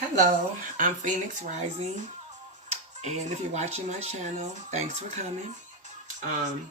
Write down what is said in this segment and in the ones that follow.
Hello, I'm Phoenix Rising, and if you're watching my channel, thanks for coming. Um,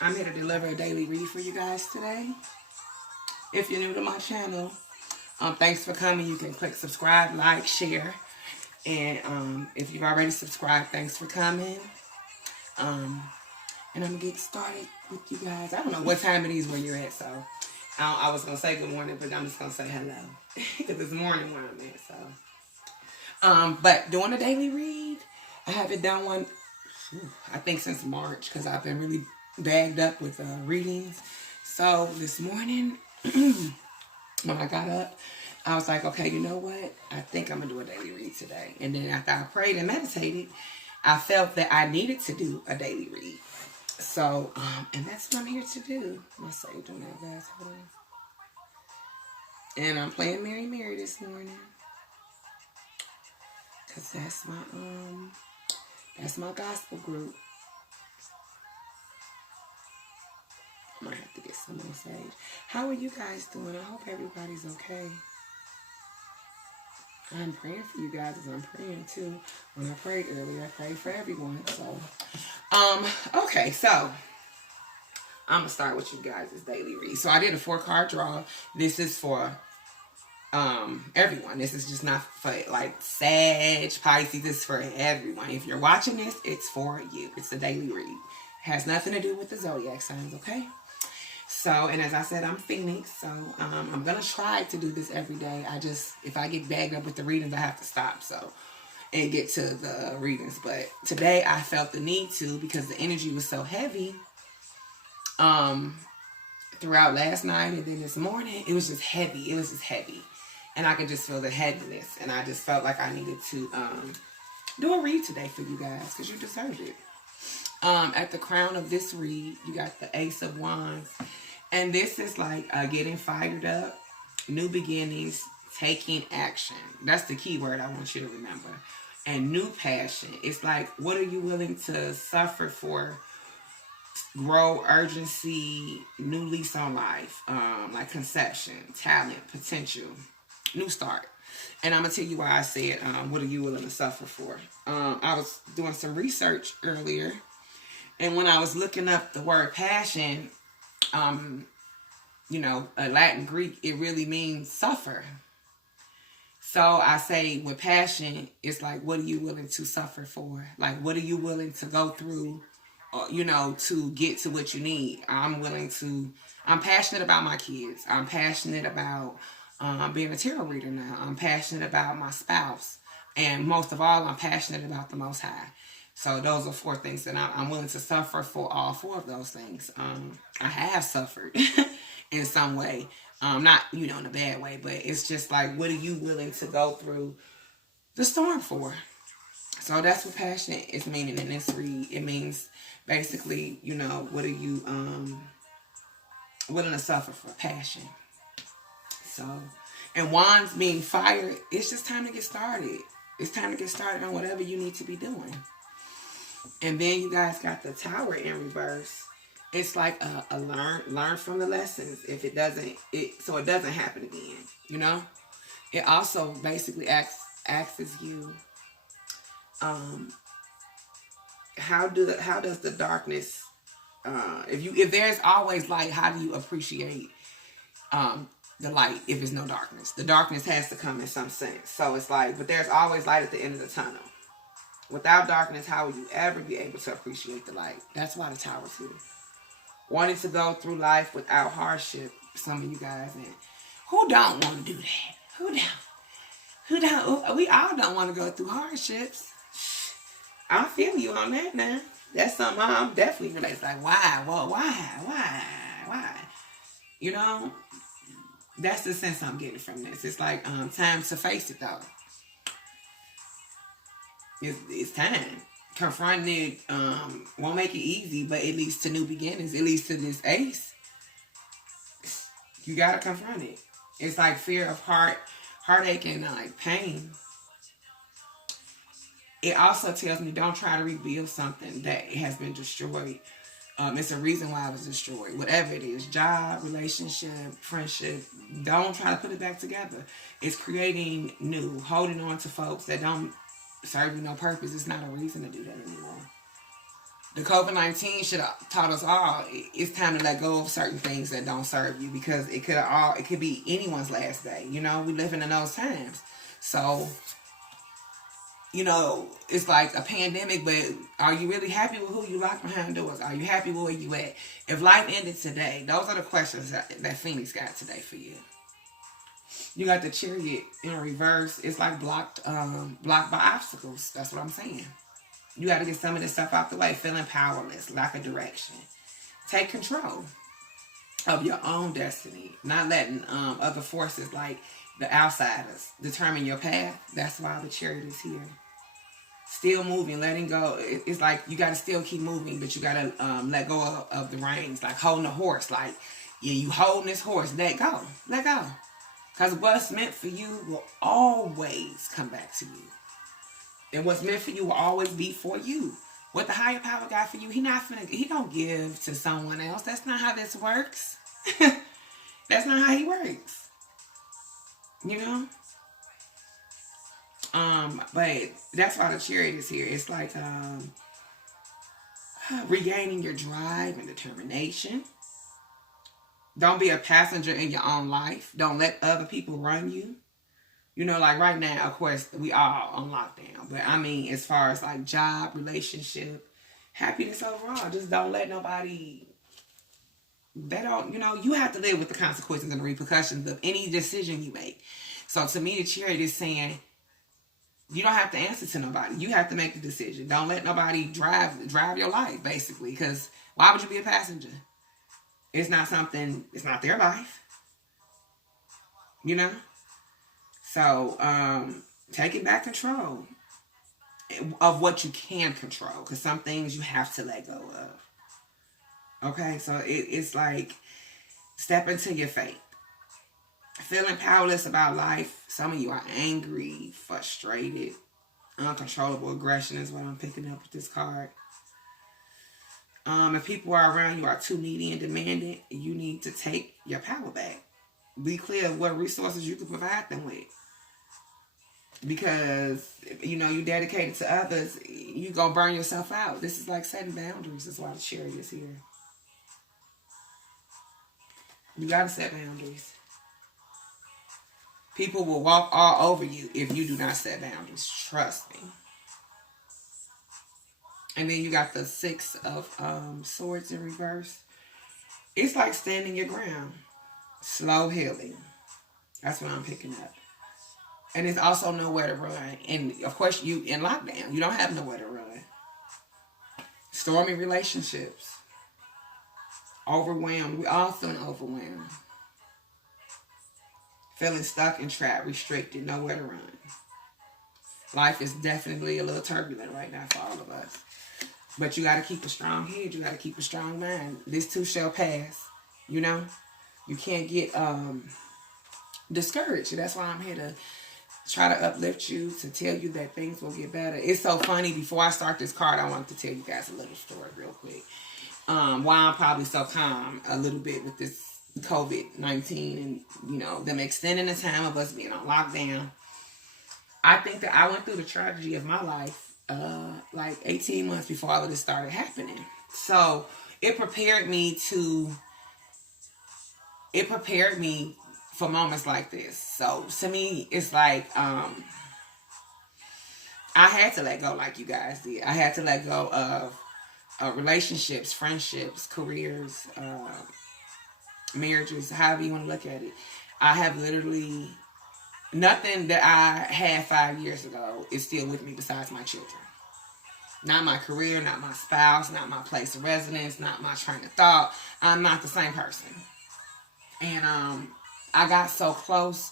I'm here to deliver a daily read for you guys today. If you're new to my channel, thanks for coming. You can click subscribe, like, share, and if you've already subscribed, thanks for coming. Um, and I'm gonna get started with you guys. I don't know what time it is where you're at, so I was gonna say good morning, but I'm just gonna say hello because it's morning where I'm at. So. But doing a daily read, I haven't done one, I think since March, because I've been really bagged up with readings. So this morning, when I got up, I was like, okay, you know what? I think I'm going to do a daily read today. And then after I prayed and meditated, I felt that I needed to do a daily read. So, and that's what I'm here to do. My saved on that, guys. Hold on. And I'm playing Mary Mary this morning. Cause that's my gospel group. I might have to get some on stage. How are you guys doing? I hope everybody's okay. I'm praying for you guys as I'm praying too. When I prayed earlier, I prayed for everyone. So, okay, so I'm gonna start with you guys' daily read. So I did a 4-card draw. This is for everyone. This is just not for like Sag, Pisces. This is for everyone. If you're watching this, it's for you. It's a daily read. It has nothing to do with the zodiac signs, okay? So, and as I said, I'm Phoenix, so I'm gonna try to do this every day. If I get bagged up with the readings, I have to stop and get to the readings. But today I felt the need to, because the energy was so heavy throughout last night and then this morning. It was just heavy. And I could just feel the heaviness. And I just felt like I needed to do a read today for you guys, because you deserve it. At the crown of this read, you got the Ace of Wands. And this is like getting fired up, new beginnings, taking action. That's the key word I want you to remember. And new passion. It's like, what are you willing to suffer for? Grow, urgency, new lease on life, like conception, talent, potential, new start. And I'm gonna tell you why I said, what are you willing to suffer for? I was doing some research earlier, and when I was looking up the word passion, Latin, Greek, it really means suffer. So I say with passion, it's like, what are you willing to suffer for? Like, what are you willing to go through, to get to what you need? I'm passionate about my kids. I'm passionate about being a tarot reader now. I'm passionate about my spouse. And most of all, I'm passionate about the Most High. So those are 4 things that I'm willing to suffer for, all 4 of those things. I have suffered in some way. Not, in a bad way, but it's just like, what are you willing to go through the storm for? So that's what passion is meaning in this read. It means basically, what are you willing to suffer for? Passion. So, and wands mean fire. It's just time to get started. It's time to get started on whatever you need to be doing. And then you guys got the Tower in reverse. It's like a learn from the lessons. If it doesn't, so it doesn't happen again. It also basically asks you, how does the darkness, if there's always light, how do you appreciate the light if there's no darkness? The darkness has to come in some sense. So it's like, but there's always light at the end of the tunnel. Without darkness, how will you ever be able to appreciate the light? That's why the Tower's here. Wanting to go through life without hardship, some of you guys, and who don't want to do that? Who don't? We all don't want to go through hardships. I feel you on that now. That's something I'm definitely related. Like, why? Well, why? That's the sense I'm getting from this. It's like time to face it, though. It's time. Confronting it won't make it easy, but it leads to new beginnings. It leads to this ace. You gotta confront it. It's like fear of heartache and like pain. It also tells me don't try to rebuild something that has been destroyed. It's a reason why it was destroyed. Whatever it is, job, relationship, friendship, don't try to put it back together. It's creating new, holding on to folks that don't serve you no purpose. It's not a reason to do that anymore. The COVID-19 should have taught us all it's time to let go of certain things that don't serve you, because it could be anyone's last day. You know, we living in those times. So, you know, it's like a pandemic, but are you really happy with who you locked behind doors? Are you happy with where you at? If life ended today, those are the questions that Phoenix got today for you. You got the Chariot in reverse. It's like blocked by obstacles. That's what I'm saying. You got to get some of this stuff out the way. Feeling powerless, lack of direction. Take control of your own destiny. Not letting other forces like the outsiders determine your path. That's why the Chariot is here. Still moving, letting go. It's like you got to still keep moving, but you got to let go of the reins. Like holding a horse. Like, yeah, you holding this horse. Let go. Let go. Because what's meant for you will always come back to you. And what's meant for you will always be for you. What the higher power got for you, he don't give to someone else. That's not how this works. That's not how he works. You know? But that's why the Chariot is here. It's like regaining your drive and determination. Don't be a passenger in your own life. Don't let other people run you. You know, like right now, of course, we all on lockdown. But I mean, as far as like job, relationship, happiness overall, just don't let nobody, you have to live with the consequences and the repercussions of any decision you make. So to me, the Chariot is saying, you don't have to answer to nobody. You have to make the decision. Don't let nobody drive your life, basically. Because why would you be a passenger? It's not their life. You know? So, taking back control of what you can control. Because some things you have to let go of. Okay? So, it's like step into your fate. Feeling powerless about life. Some of you are angry, frustrated, uncontrollable aggression is what I'm picking up with this card. If people are around you are too needy and demanding, you need to take your power back. Be clear of what resources you can provide them with. Because, you dedicated to others, you're going to burn yourself out. This is like setting boundaries. That's why the Chariot is here. You got to set boundaries. People will walk all over you if you do not set boundaries. Trust me. And then you got the Six of Swords in reverse. It's like standing your ground. Slow healing. That's what I'm picking up. And it's also nowhere to run. And of course, you in lockdown. You don't have nowhere to run. Stormy relationships. Overwhelmed. We all feeling overwhelmed. Feeling stuck and trapped, restricted, nowhere to run. Life is definitely a little turbulent right now for all of us. But you got to keep a strong head. You got to keep a strong mind. This too shall pass. You know? You can't get discouraged. That's why I'm here to try to uplift you, to tell you that things will get better. It's so funny. Before I start this card, I want to tell you guys a little story real quick. Why I'm probably so calm a little bit with this COVID-19 and, them extending the time of us being on lockdown. I think that I went through the tragedy of my life like 18 months before all of this started happening. So it prepared me for moments like this. So to me, it's like I had to let go like you guys did. I had to let go of relationships, friendships, careers, marriages, however you want to look at it. I have literally nothing that I had 5 years ago is still with me besides my children. Not my career, not my spouse, not my place of residence, not my train of thought. I'm not the same person. And I got so close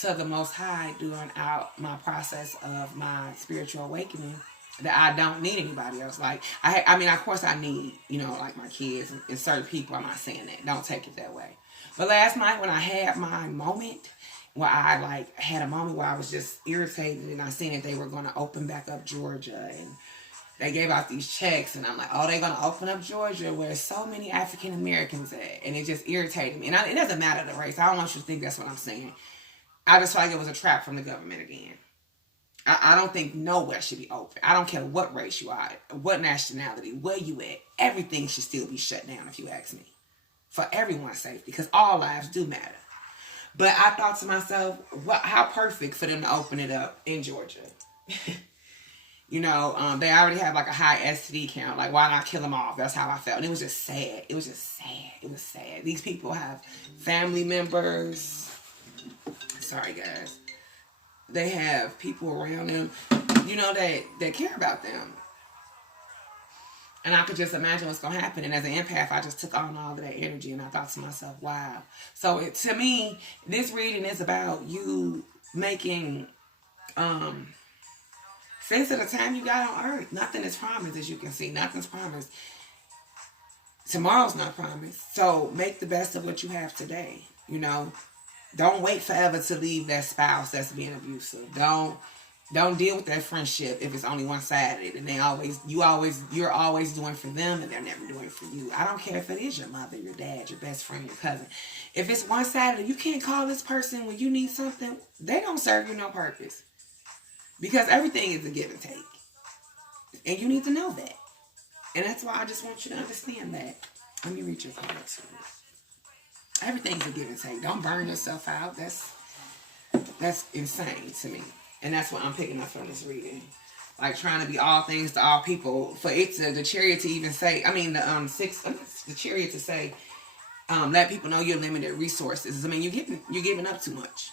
to the Most High during my process of my spiritual awakening that I don't need anybody else. Like, I mean, of course I need, like my kids and certain people. I'm not saying that. Don't take it that way. But last night when I had my moment, where I had a moment where I was just irritated and I seen that they were going to open back up Georgia and they gave out these checks, and I'm like, oh, they're going to open up Georgia where so many African Americans at. And it just irritated me. And it doesn't matter the race. I don't want you to think that's what I'm saying. I just feel like it was a trap from the government again. I don't think nowhere should be open. I don't care what race you are, what nationality, where you at. Everything should still be shut down, if you ask me. For everyone's safety, because all lives do matter. But I thought to myself, how perfect for them to open it up in Georgia. You know, they already have like a high STD count. Like, why not kill them off? That's how I felt. And it was just sad. It was just sad. It was sad. These people have family members. Sorry, guys. They have people around them, you know, that care about them. And I could just imagine what's going to happen. And as an empath, I just took on all of that energy. And I thought to myself, wow. So to me, this reading is about you making sense of the time you got on earth. Nothing is promised, as you can see. Nothing's promised. Tomorrow's not promised. So make the best of what you have today. You know, don't wait forever to leave that spouse that's being abusive. Don't deal with that friendship if it's only one-sided and you're always doing for them and they're never doing for you. I don't care if it is your mother, your dad, your best friend, your cousin. If it's one-sided, you can't call this person when you need something. They don't serve you no purpose. Because everything is a give and take. And you need to know that. And that's why I just want you to understand that. Let me read your cards. Everything's a give and take. Don't burn yourself out. That's insane to me. And that's what I'm picking up from this reading. Like trying to be all things to all people. For it to, the chariot to even say, the chariot to say, let people know your limited resources. I mean, you're giving up too much.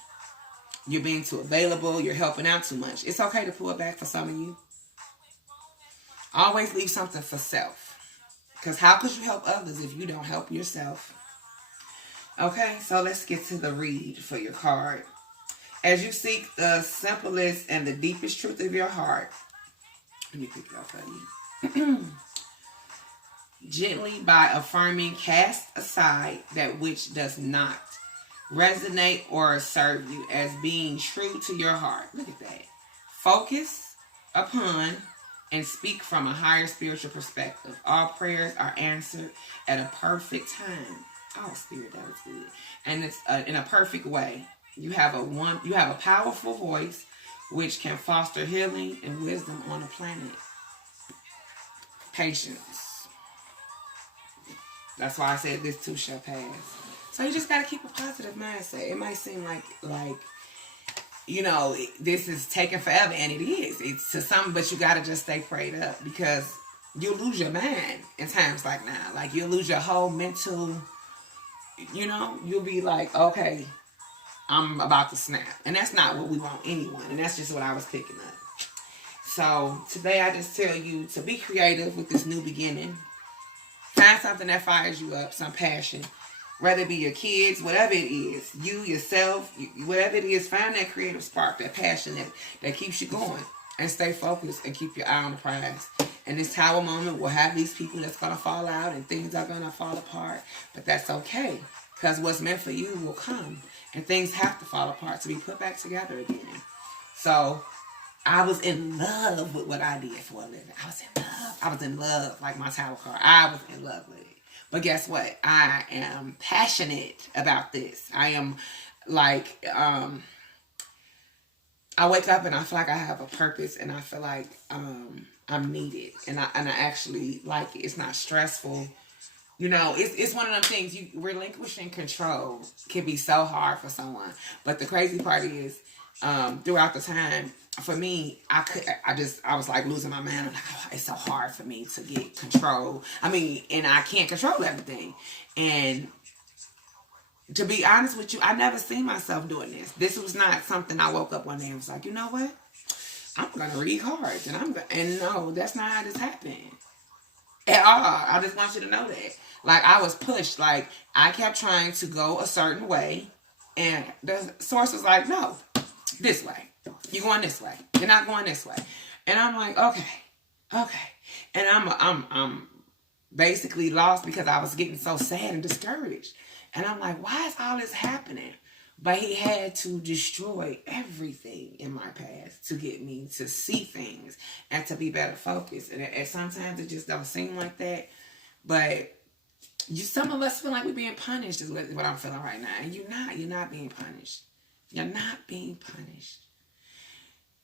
You're being too available. You're helping out too much. It's okay to pull back for some of you. Always leave something for self. Because how could you help others if you don't help yourself? Okay, so let's get to the read for your card. As you seek the simplest and the deepest truth of your heart, let me pick it up for you. Gently by affirming, cast aside that which does not resonate or serve you as being true to your heart. Look at that. Focus upon and speak from a higher spiritual perspective. All prayers are answered at a perfect time. Oh, Spirit, that was good. And it's in a perfect way. You have a powerful voice which can foster healing and wisdom on the planet. Patience. That's why I said this too shall pass. So you just got to keep a positive mindset. It might seem like you know, this is taking forever, and it is. It's to some, but you got to just stay prayed up because you'll lose your mind in times like now. Like you'll lose your whole mental, you know, you'll be like, okay, I'm about to snap. And that's not what we want anyone. And that's just what I was picking up. So today I just tell you to be creative with this new beginning. Find something that fires you up, some passion. Whether it be your kids, whatever it is, you, yourself, whatever it is, find that creative spark, that passion that keeps you going. And stay focused and keep your eye on the prize. And this tower moment will have these people that's going to fall out and things are going to fall apart. But that's okay. Because what's meant for you will come. And things have to fall apart to be put back together again. So I was in love with what I did for a living. I was in love like my tower card. I was in love with it. But guess what? I am passionate about this. I am like, I wake up and I feel like I have a purpose and I feel like I'm needed. And I actually like it. It's not stressful. You know, it's one of them things. Relinquishing control can be so hard for someone. But the crazy part is, throughout the time, for me, I was like losing my mind. I'm like, oh, it's so hard for me to get control. I mean, and I can't control everything. And to be honest with you, I never seen myself doing this. This was not something I woke up one day and was like, you know what? I'm gonna read cards, and no, that's not how this happened at all. I just want you to know that. Like I was pushed. Like I kept trying to go a certain way, and the source was like, no, this way. You're going this way. You're not going this way. And I'm like, okay. And I'm basically lost because I was getting so sad and discouraged. And I'm like, why is all this happening? But he had to destroy everything in my path to get me to see things and to be better focused. And sometimes it just don't seem like that. But some of us feel like we're being punished is what I'm feeling right now. And you're not. You're not being punished. You're not being punished.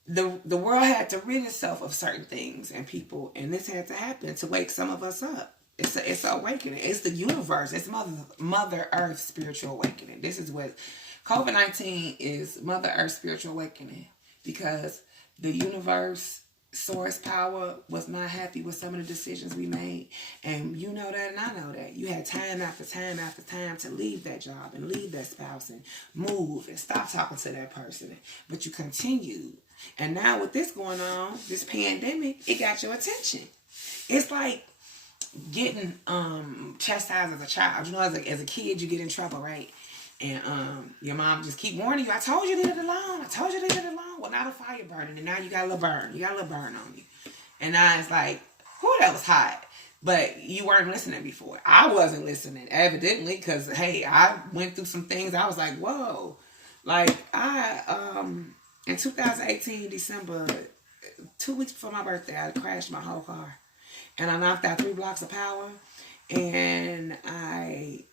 The world had to rid itself of certain things and people, and this had to happen to wake some of us up. It's an awakening. It's the universe. It's Mother Earth spiritual awakening. This is what COVID-19 is, Mother Earth spiritual awakening, because the universe, source power, was not happy with some of the decisions we made. And you know that and I know that. You had time after time after time to leave that job and leave that spouse and move and stop talking to that person. But you continued. And now with this going on, this pandemic, it got your attention. It's like getting chastised as a child. You know, as a kid, you get in trouble, right? And your mom just keep warning you. I told you to leave it alone. I told you to leave it alone. Well, now the fire burning, and now you got a little burn. You got a little burn on you. And now it's like, whew, that was hot. But you weren't listening before. I wasn't listening, evidently, because, hey, I went through some things. I was like, whoa. Like, in 2018, December, 2 weeks before my birthday, I crashed my whole car. And I knocked out 3 blocks of power. And I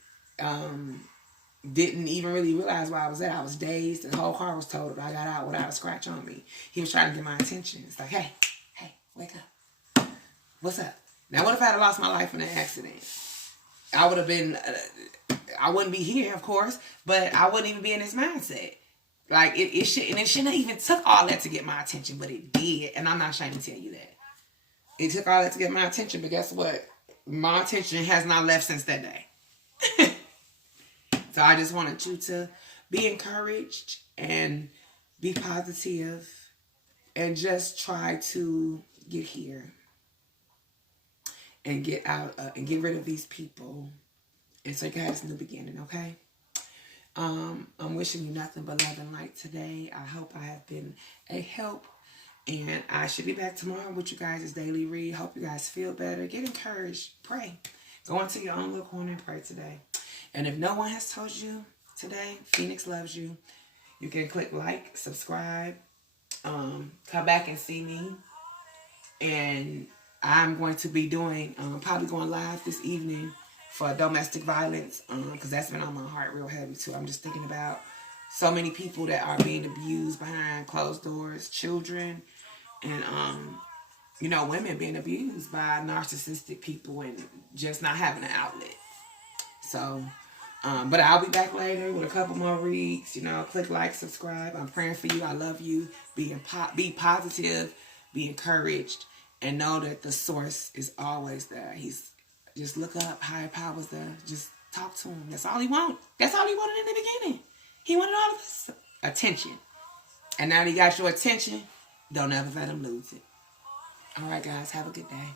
didn't even really realize where I was at. I was dazed. The whole car was totaled. I got out without a scratch on me. He was trying to get my attention. It's like, hey, wake up. What's up? Now, what if I had lost my life in an accident? I would have been, I wouldn't be here, of course, but I wouldn't even be in this mindset. Like, it shouldn't have even took all that to get my attention, but it did. And I'm not ashamed to tell you that. It took all that to get my attention, but guess what? My attention has not left since that day. So I just wanted you to be encouraged and be positive and just try to get here and get out and get rid of these people. And so you guys, this new beginning, okay? I'm wishing you nothing but love and light today. I hope I have been a help. And I should be back tomorrow with you guys' daily read. Hope you guys feel better. Get encouraged. Pray. Go into your own little corner and pray today. And if no one has told you today, Phoenix loves you. You can click like, subscribe, come back and see me. And I'm going to be doing, probably going live this evening for domestic violence, because that's been on my heart real heavy too. I'm just thinking about so many people that are being abused behind closed doors, children, and you know, women being abused by narcissistic people and just not having an outlet. So, but I'll be back later with a couple more reads. You know, click like, subscribe. I'm praying for you. I love you. Be positive, be encouraged, and know that the source is always there. Just look up, higher powers there. Just talk to him. That's all he wants. That's all he wanted in the beginning. He wanted all of this attention. And now he got your attention. Don't ever let him lose it. All right, guys. Have a good day.